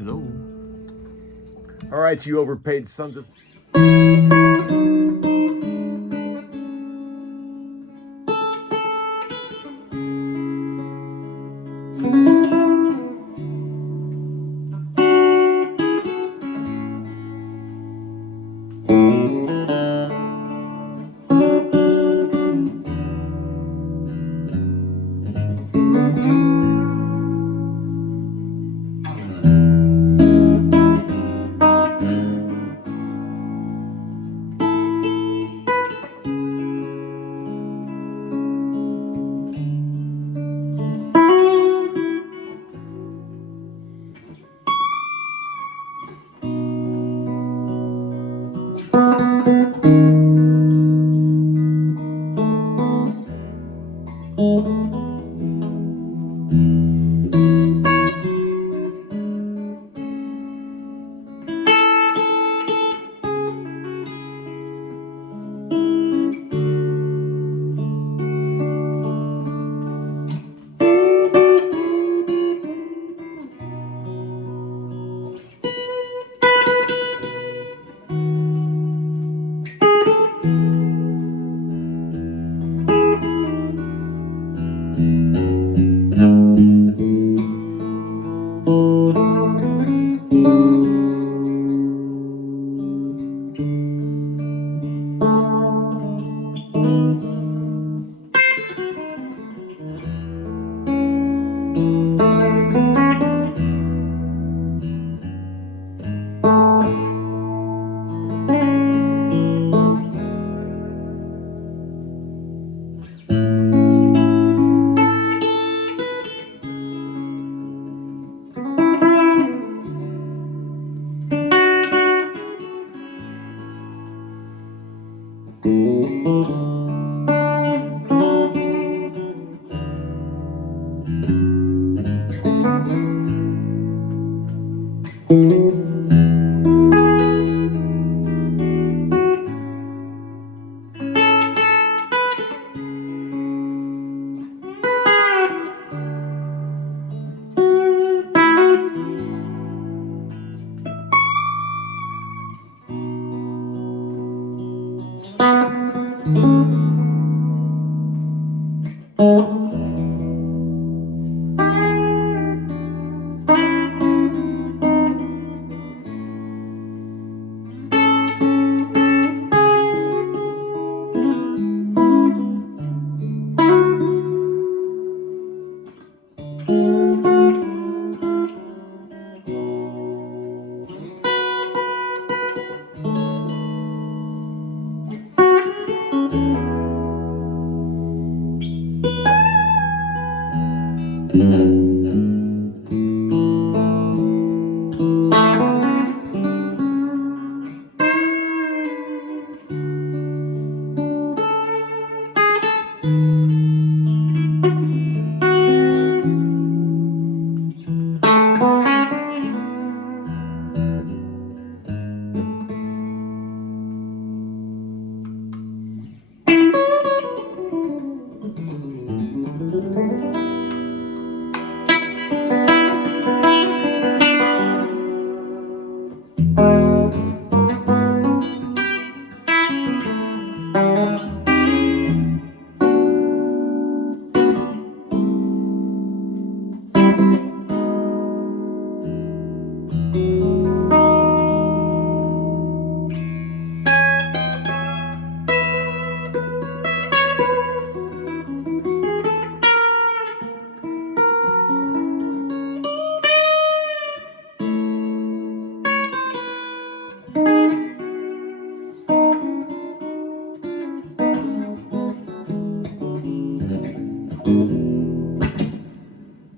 Hello. All right, you overpaid sons of...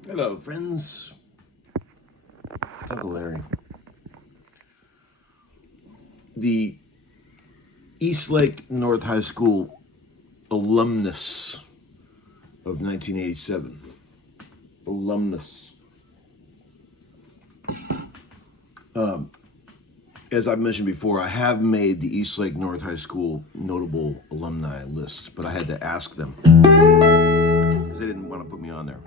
Hello, friends. It's Uncle Larry. The Eastlake North High School alumnus of 1987. Alumnus. As I've mentioned before, I have made the Eastlake North High School notable alumni list, but I had to ask them because they didn't want to put me on there.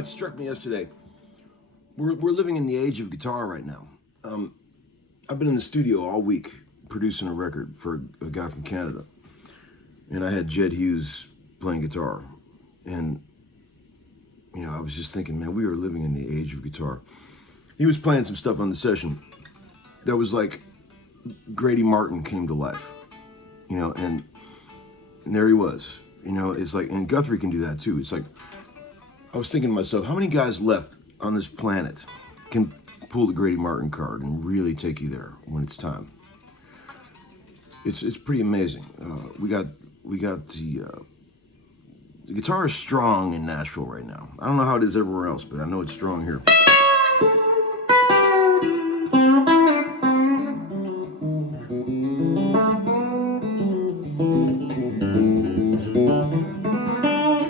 it struck me yesterday. We're living in the age of guitar right now. I've been in the studio all week producing a record for a guy from Canada, and I had Jed Hughes playing guitar, and I was just thinking, man, we are living in the age of guitar. He was playing some stuff on the session that was like Grady Martin came to life, and there he was. It's like, and Guthrie can do that too. It's like, I was thinking to myself, how many guys left on this planet can pull the Grady Martin card and really take you there when it's time? It's pretty amazing. We got the guitar is strong in Nashville right now. I don't know how it is everywhere else, but I know it's strong here.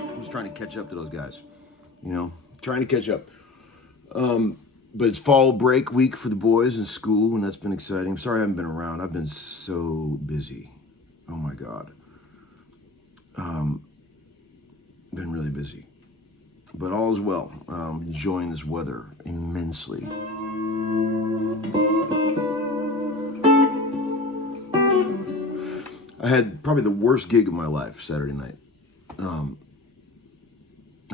I'm just trying to catch up to those guys, trying to catch up. But it's fall break week for the boys in school, and that's been exciting. I'm sorry I haven't been around. I've been so busy. Oh my God. Been really busy. But all is well. Enjoying this weather immensely. I had probably the worst gig of my life Saturday night. I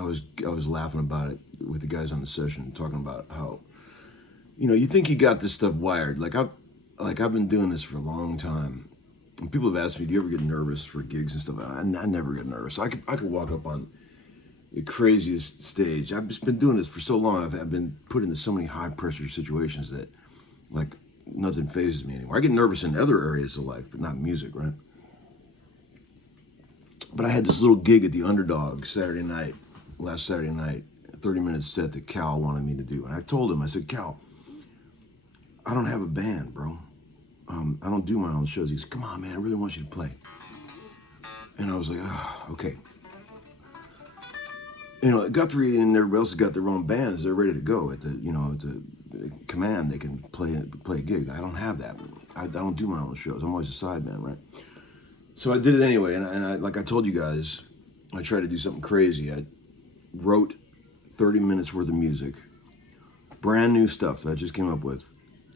was laughing about it with the guys on the session, talking about how, you think you got this stuff wired. Like I've been doing this for a long time. And people have asked me, do you ever get nervous for gigs and stuff? I never get nervous. I could walk up on the craziest stage. I've just been doing this for so long. I've been put into so many high pressure situations that like nothing phases me anymore. I get nervous in other areas of life, but not music, right? But I had this little gig at the Underdog last Saturday night, a 30-minute set that Cal wanted me to do. And I told him, I said, Cal, I don't have a band, bro. I don't do my own shows. He goes, come on, man, I really want you to play. And I was like, okay. Guthrie and everybody else has got their own bands. They're ready to go at the command. They can play a gig. I don't have that. I don't do my own shows. I'm always a sideman, right? So I did it anyway. And I, like I told you guys, I tried to do something crazy. I wrote 30 minutes worth of music, brand new stuff that I just came up with,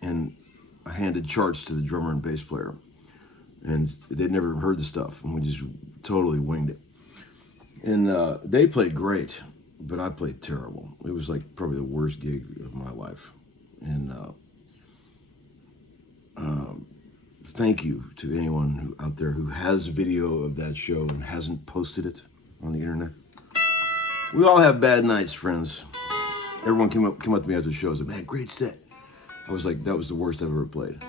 and I handed charts to the drummer and bass player, and they'd never heard the stuff, and we just totally winged it. And they played great, but I played terrible. It was like probably the worst gig of my life. And thank you to anyone out there who has video of that show and hasn't posted it on the internet. We all have bad nights, friends. Everyone came up to me after the show and said, man, great set. I was like, that was the worst I've ever played.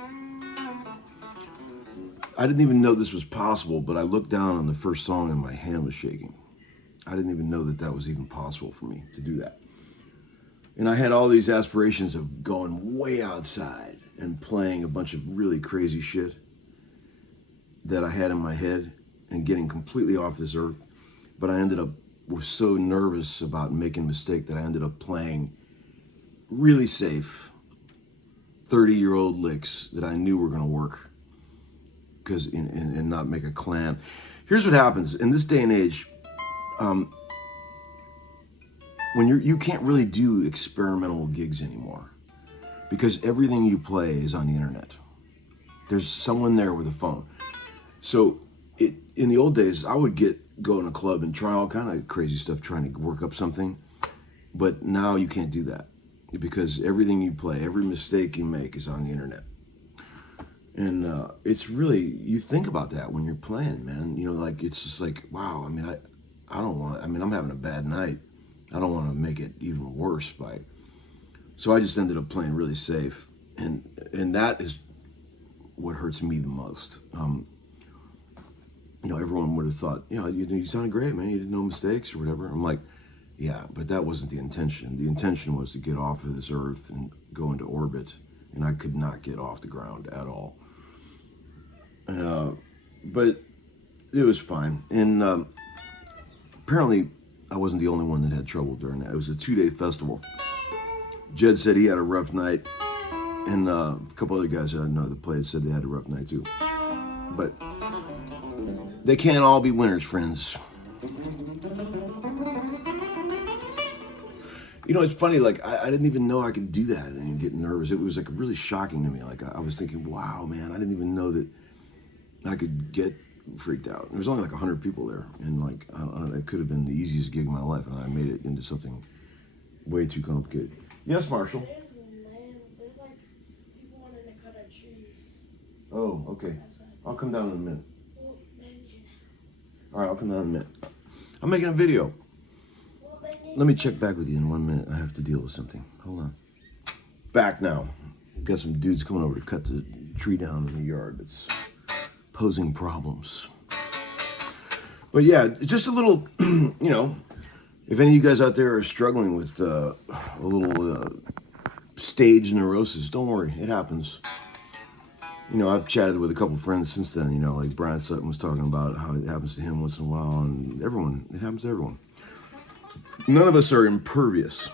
I didn't even know this was possible, but I looked down on the first song and my hand was shaking. I didn't even know that was even possible for me to do that. And I had all these aspirations of going way outside and playing a bunch of really crazy shit that I had in my head and getting completely off this earth. But I was so nervous about making a mistake that I ended up playing really safe 30-year-old licks that I knew were going to work, and not make a clam. Here's what happens in this day and age. When you can't really do experimental gigs anymore because everything you play is on the internet. There's someone there with a phone. So in the old days, I would go in a club and try all kind of crazy stuff, trying to work up something. But now you can't do that because everything you play, every mistake you make is on the internet. And it's really, you think about that when you're playing, man. It's just like, wow. I mean, I'm having a bad night. I don't want to make it even worse so I just ended up playing really safe. And that is what hurts me the most. Everyone would have thought, you sounded great, man. You did no mistakes or whatever. I'm like, yeah, but that wasn't the intention. The intention was to get off of this earth and go into orbit. And I could not get off the ground at all. But it was fine. And apparently I wasn't the only one that had trouble during that. It was a 2-day festival. Jed said he had a rough night. And a couple other guys that I know that played said they had a rough night too. But they can't all be winners, friends. You know, it's funny, like, I didn't even know I could do that and get nervous. It was, like, really shocking to me. Like, I was thinking, wow, man, I didn't even know that I could get freaked out. There was only, like, 100 people there. And, like, I don't know, it could have been the easiest gig of my life. And I made it into something way too complicated. Yes, Marshall? There's, like, people wanting to cut our trees. Oh, okay. I'll come down in a minute. All right, I'll come down in a minute. I'm making a video. Let me check back with you in 1 minute. I have to deal with something. Hold on. Back now. Got some dudes coming over to cut the tree down in the yard that's posing problems. But yeah, just a little, you know, if any of you guys out there are struggling with a little stage neurosis, don't worry, it happens. You know, I've chatted with a couple friends since then, you know, like Brian Sutton was talking about how it happens to him once in a while, and everyone, it happens to everyone. None of us are impervious.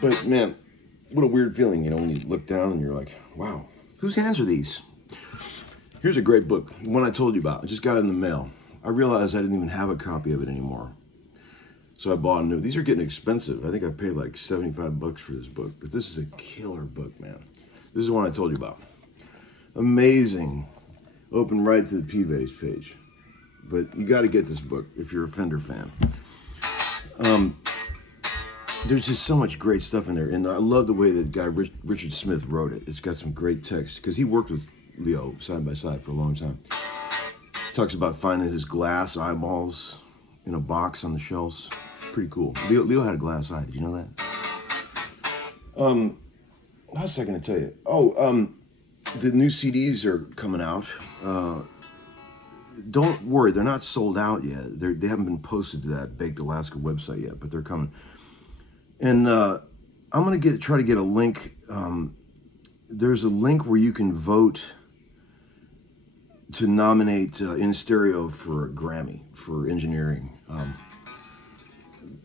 But man, what a weird feeling, you know, when you look down and you're like, wow, whose hands are these? Here's a great book, one I told you about. I just got it in the mail. I realized I didn't even have a copy of it anymore. So I bought a new. These are getting expensive. I think I paid like $75 for this book, but this is a killer book, man. This is the one I told you about. Amazing. Open right to the P-Base page. But you got to get this book if you're a Fender fan. There's just so much great stuff in there. And I love the way that guy Richard Smith wrote it. It's got some great text because he worked with Leo side by side for a long time. Talks about finding his glass eyeballs in a box on the shelves. Pretty cool. Leo had a glass eye. Did you know that? What was I going to tell you? Oh, the new CDs are coming out. Don't worry, they're not sold out yet. They haven't been posted to that Baked Alaska website yet, but they're coming. And I'm going to try to get a link. There's a link where you can vote to nominate In Stereo for a Grammy for engineering.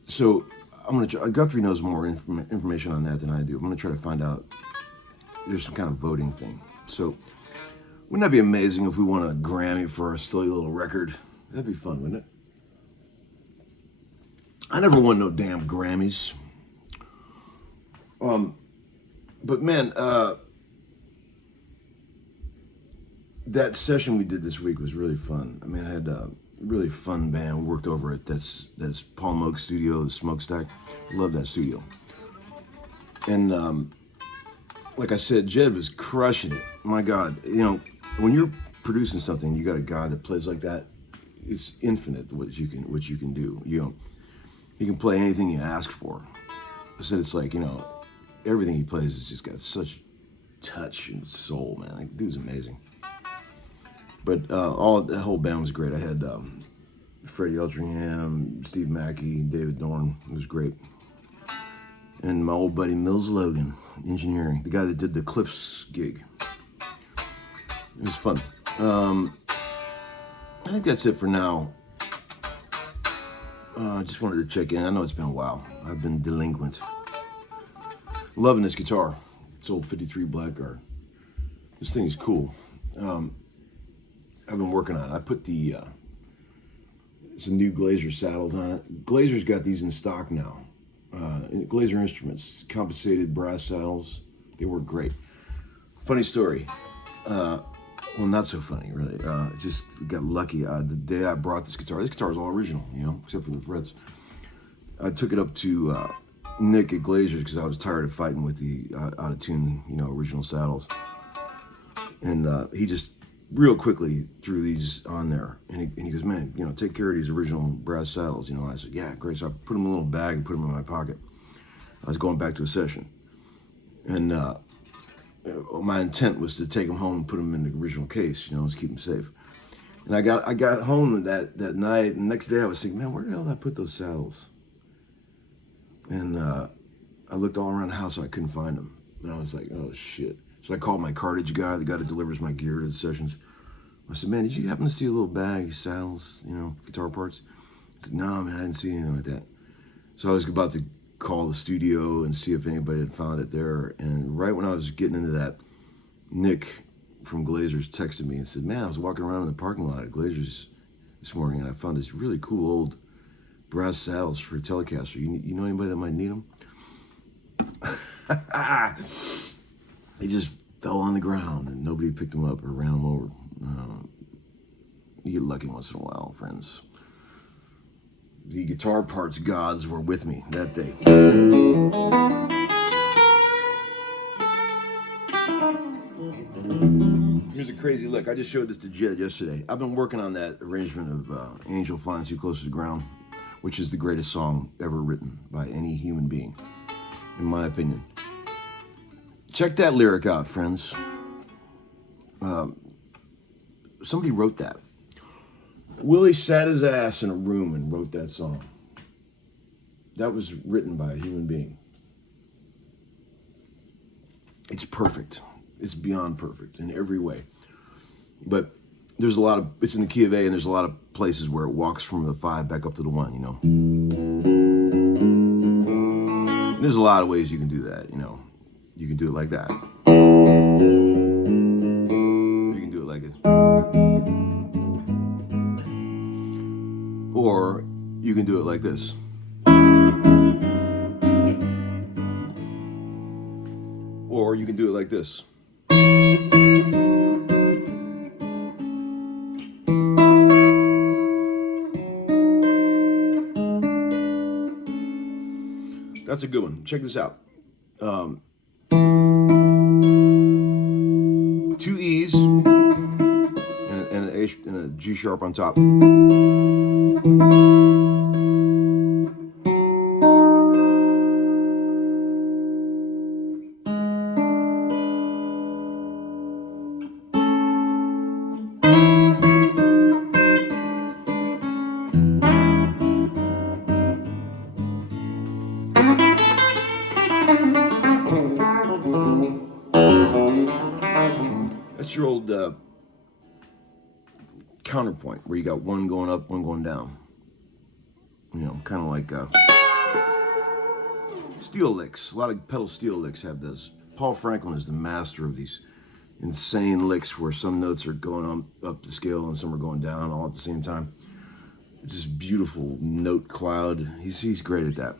So I'm going to try. Guthrie knows more information on that than I do. I'm going to try to find out. There's some kind of voting thing. So wouldn't that be amazing if we won a Grammy for our silly little record? That'd be fun, wouldn't it? I never won no damn Grammys. But man, that session we did this week was really fun. I mean, I had a really fun band. We worked over at that's Paul Moak's studio, the Smokestack. Love that studio. And like I said, Jed was crushing it. My God, you know, when you're producing something, you got a guy that plays like that. It's infinite what you can do. You know, he can play anything you ask for. I said it's like, you know, everything he plays has just got such touch and soul, man. Like, dude's amazing. But the whole band was great. I had Freddie Eltringham, Steve Mackey, David Dorn. It was great. And my old buddy Mills Logan, engineering, the guy that did the Cliffs gig. It was fun. I think that's it for now. I just wanted to check in. I know it's been a while. I've been delinquent. Loving this guitar. It's old 53 Blackguard. This thing is cool. I've been working on it. I put some new Glazer saddles on it. Glazer's got these in stock now. Glazer Instruments, compensated brass saddles. They work great. Funny story. Well, not so funny, really. Just got lucky. The day I brought this guitar is all original, you know, except for the frets. I took it up to Nick at Glazer's because I was tired of fighting with the out of tune, you know, original saddles. And he just real quickly threw these on there, and he goes, man, you know, take care of these original brass saddles, you know. I said, yeah, great. So I put them in a little bag and put them in my pocket. I was going back to a session, and my intent was to take them home and put them in the original case, you know, let's keep them safe. And I got home that night, and the next day I was thinking, man, where the hell did I put those saddles? And I looked all around the house, and I couldn't find them, and I was like, oh shit. So I called my cartage guy, the guy that delivers my gear to the sessions. I said, man, did you happen to see a little bag of saddles, you know, guitar parts? He said, no, man, I didn't see anything like that. So I was about to call the studio and see if anybody had found it there. And right when I was getting into that, Nick from Glazer's texted me and said, man, I was walking around in the parking lot at Glazer's this morning and I found this really cool old brass saddles for a Telecaster. You know anybody that might need them? They just fell on the ground and nobody picked them up or ran them over. You get lucky once in a while, friends. The guitar parts gods were with me that day. Here's a crazy lick. I just showed this to Jed yesterday. I've been working on that arrangement of Angel Flying Too Close to the Ground, which is the greatest song ever written by any human being, in my opinion. Check that lyric out, friends. Somebody wrote that. Willie sat his ass in a room and wrote that song. That was written by a human being. It's perfect. It's beyond perfect in every way. But there's a lot of, it's in the key of A, and there's a lot of places where it walks from the 5 back up to the 1, you know. And there's a lot of ways you can do that, you know. You can do it like that. You can do it like this. Or you can do it like this. Or you can do it like this. That's a good one. Check this out. 2 E's and a G sharp on top. That's your old counterpoint where you got one going up, one going down. You know, kind of like steel licks. A lot of pedal steel licks have this. Paul Franklin is the master of these insane licks where some notes are going on up the scale and some are going down all at the same time. It's this beautiful note cloud. He's great at that.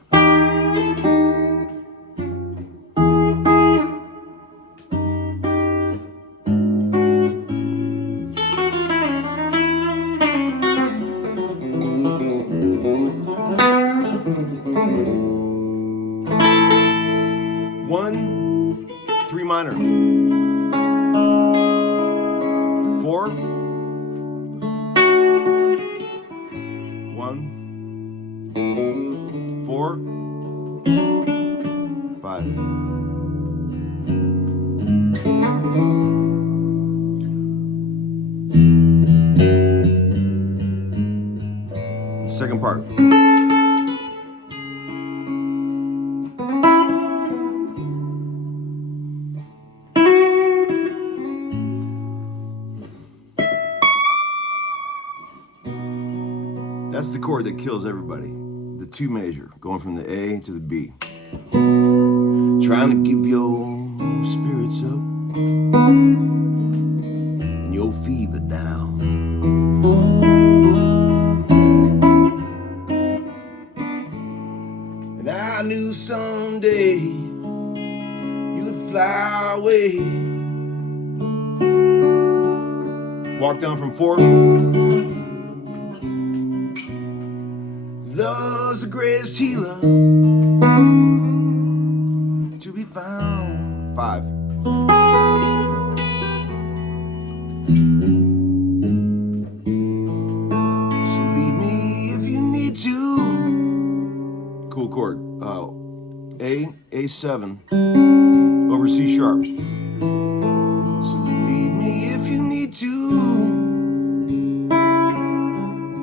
One, 3 minor. 4. 1, 4, 5. The second part. That's the chord that kills everybody. The 2 major, going from the A to the B. Trying to keep your spirits up and your fever down. And I knew someday you would fly away. Walk down from 4. Love's the greatest healer to be found. 5. So leave me if you need to. Cool chord. A7 over C sharp. So leave me if you need to.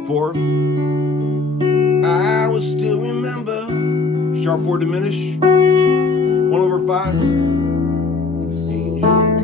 4. I will still remember. Sharp 4 diminish. 1 over 5. Angel.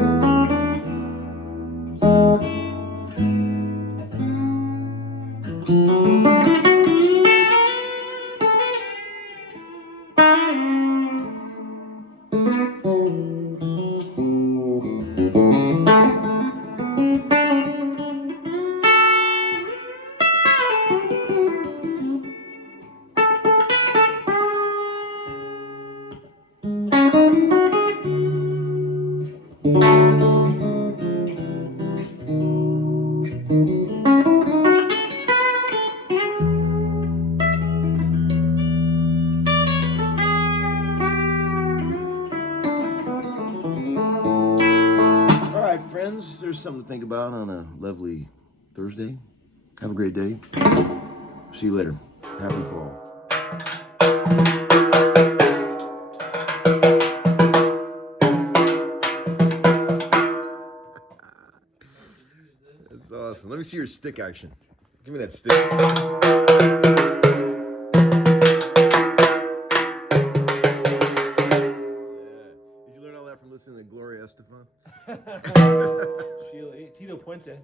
All right, friends, there's something to think about on a lovely Thursday. Have a great day. See you later. Happy fall. That's awesome. Let me see your stick action. Give me that stick. Did you learn all that from listening to Gloria Estefan? Tito Puente.